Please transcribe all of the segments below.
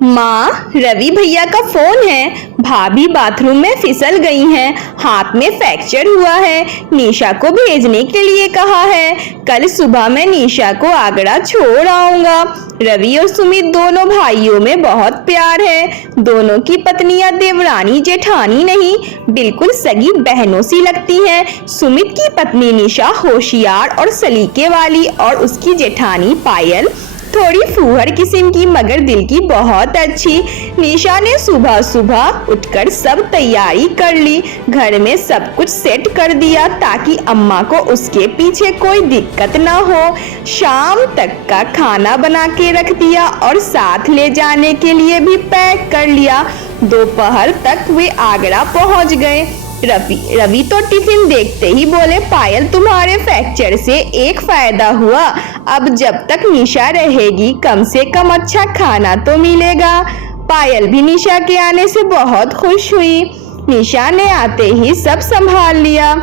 माँ, रवि भैया का फोन है। भाभी बाथरूम में फिसल गई हैं, हाथ में फ्रैक्चर हुआ है। निशा को भेजने के लिए कहा है। कल सुबह मैं निशा को आगरा छोड़ आऊंगा। रवि और सुमित दोनों भाइयों में बहुत प्यार है। दोनों की पत्नियां देवरानी जेठानी नहीं, बिल्कुल सगी बहनों सी लगती हैं। सुमित की पत्नी निशा होशियार और सलीके वाली और उसकी जेठानी पायल थोड़ी फूहड़ किस्म की मगर दिल की बहुत अच्छी। निशा ने सुबह सुबह उठकर सब तैयारी कर ली, घर में सब कुछ सेट कर दिया ताकि अम्मा को उसके पीछे कोई दिक्कत ना हो। शाम तक का खाना बना के रख दिया और साथ ले जाने के लिए भी पैक कर लिया। दोपहर तक वे आगरा पहुंच गए। रवि तो टिफिन देखते ही बोले, पायल तुम्हारे फ्रैक्चर से एक फायदा हुआ, अब जब तक निशा रहेगी कम से कम अच्छा खाना तो मिलेगा। पायल भी निशा के आने से बहुत खुश हुई। निशा ने आते ही सब संभाल लिया।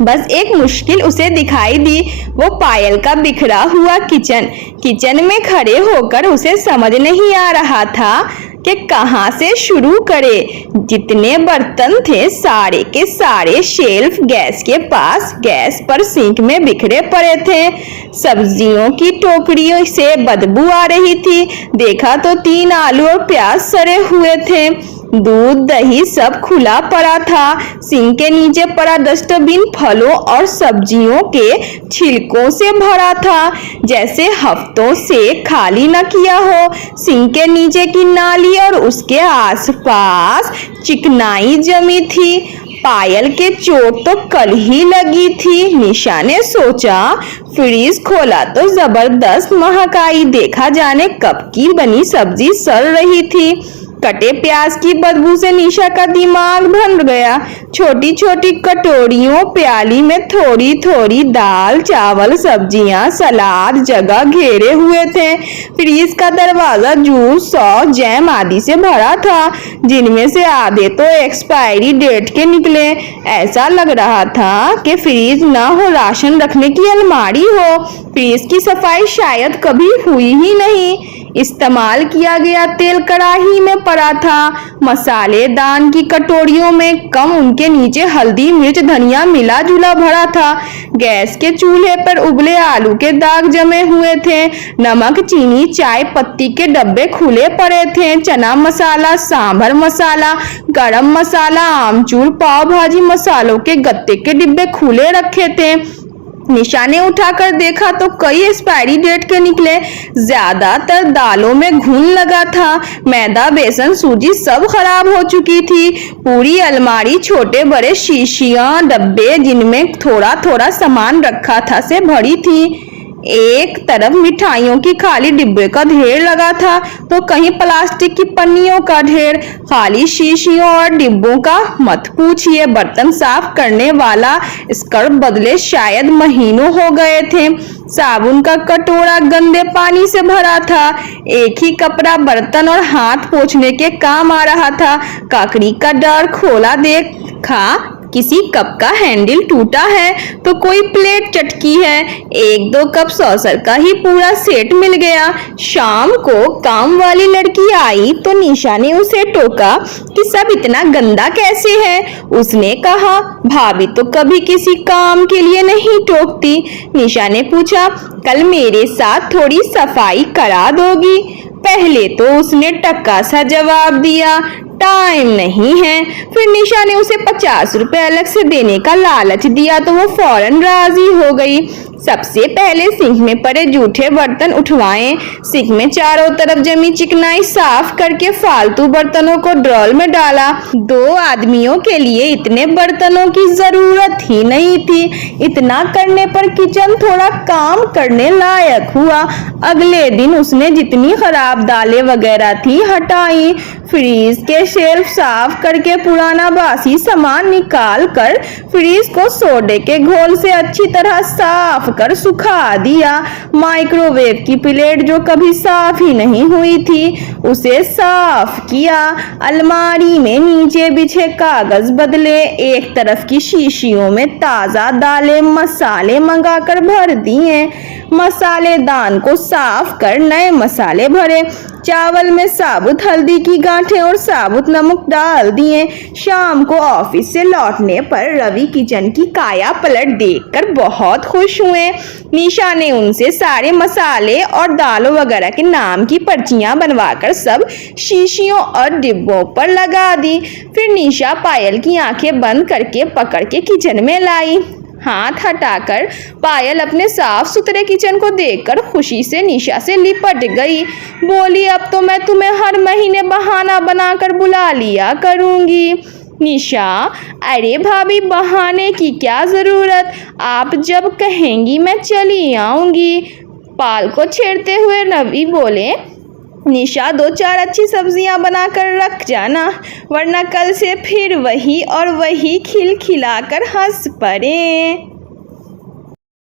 बस एक मुश्किल उसे दिखाई दी, वो पायल का बिखरा हुआ किचन में खड़े होकर उसे समझ नहीं आ रहा था कि कहाँ से शुरू करे। जितने बर्तन थे सारे के सारे शेल्फ गैस के पास, गैस पर सिंक में बिखरे पड़े थे। सब्जियों की टोकरियों से बदबू आ रही थी। देखा तो 3 आलू और प्याज सड़े हुए थे। दूध दही सब खुला पड़ा था। सिंक के नीचे पड़ा डस्टबिन फलों और सब्जियों के छिलकों से भरा था, जैसे हफ्तों से खाली न किया हो। सिंक के नीचे की नाली और उसके आसपास चिकनाई जमी थी। पायल के चोट तो कल ही लगी थी। निशा ने सोचा, फ्रीज खोला तो जबरदस्त महक आई। देखा जाने कब की बनी सब्जी सड़ रही थी। कटे प्याज की बदबू से निशा का दिमाग भर गया। छोटी छोटी कटोरियों प्याली में थोड़ी थोड़ी दाल चावल सब्जियां सलाद जगह घेरे हुए थे। फ्रीज का दरवाजा जूस सॉस जैम आदि से भरा था, जिनमें से आधे तो एक्सपायरी डेट के निकले। ऐसा लग रहा था कि फ्रीज ना हो, राशन रखने की अलमारी हो। फ्रीज की सफाई शायद कभी हुई ही नहीं। इस्तेमाल किया गया तेल कढ़ाई में पड़ा था। मसालेदान की कटोरियों में कम, उनके नीचे हल्दी मिर्च धनिया मिला जुला भरा था। गैस के चूल्हे पर उबले आलू के दाग जमे हुए थे। नमक चीनी चाय पत्ती के डब्बे खुले पड़े थे। चना मसाला सांभर मसाला गरम मसाला आमचूर पाव भाजी मसालों के गत्ते के डिब्बे खुले रखे थे। निशा ने उठाकर देखा तो कई एक्सपायरी डेट के निकले। ज्यादातर दालों में घुन लगा था। मैदा बेसन सूजी सब खराब हो चुकी थी। पूरी अलमारी छोटे बड़े शीशियां डब्बे जिनमें थोड़ा थोड़ा सामान रखा था से भरी थी। एक तरफ मिठाइयों की खाली डिब्बे का ढेर लगा था तो कहीं प्लास्टिक की पन्नियों का ढेर। खाली शीशियों और डिब्बों का मत पूछिए। बर्तन साफ करने वाला स्क्रब बदले शायद महीनों हो गए थे। साबुन का कटोरा गंदे पानी से भरा था। एक ही कपड़ा बर्तन और हाथ पोंछने के काम आ रहा था। काकड़ी का डर खोला देखा, किसी कप का हैंडल टूटा है तो कोई प्लेट चटकी है। 1-2 कप सॉसर का ही पूरा सेट मिल गया। शाम को काम वाली लड़की आई तो निशा ने उसे टोका कि सब इतना गंदा कैसे है। उसने कहा, भाभी तो कभी किसी काम के लिए नहीं टोकती। निशा ने पूछा, कल मेरे साथ थोड़ी सफाई करा दोगी? पहले तो उसने टक्का सा जवाब दिया, टाइम नहीं है। फिर निशा ने उसे 50 रुपए अलग से देने का लालच दिया तो वो फौरन राजी हो गई। सबसे पहले सिंक में पड़े जूठे बर्तन उठवाए। सिंक में चारों तरफ जमी चिकनाई साफ करके फालतू बर्तनों को ड्रॉल में डाला। 2 आदमियों के लिए इतने बर्तनों की जरूरत ही नहीं थी। इतना करने पर किचन थोड़ा काम करने लायक हुआ। अगले दिन उसने जितनी खराब दालें वगैरह थी हटाई। फ्रीज के शेल्फ साफ करके पुराना बासी सामान निकाल कर फ्रीज को सोडे के घोल से अच्छी तरह साफ कर सुखा दिया। माइक्रोवेव की प्लेट जो कभी साफ ही नहीं हुई थी उसे साफ किया। अलमारी में नीचे बिछे कागज बदले। एक तरफ की शीशियों में ताजा दालें मसाले मंगाकर भर दिए। मसालेदान को साफ कर नए मसाले भरे। चावल में साबुत हल्दी की गांठें और साबुत नमक डाल दिए। शाम को ऑफिस से लौटने पर रवि किचन की काया पलट देखकर बहुत खुश हुए। निशा ने उनसे सारे मसाले और दालों वगैरह के नाम की पर्चियां बनवाकर सब शीशियों और डिब्बों पर लगा दी। फिर निशा पायल की आंखें बंद करके पकड़ के किचन में लाई। हाथ हटाकर पायल अपने साफ सुथरे किचन को देखकर खुशी से निशा से लिपट गई। बोली, अब तो मैं तुम्हें हर महीने बहाना बनाकर बुला लिया करूंगी। निशा, अरे भाभी, बहाने की क्या जरूरत, आप जब कहेंगी मैं चली आऊंगी। पाल को छेड़ते हुए रवि बोले, निशा 2-4 अच्छी सब्जियां बनाकर रख जाना, वरना कल से फिर वही और वही खिलखिलाकर हंस पड़े।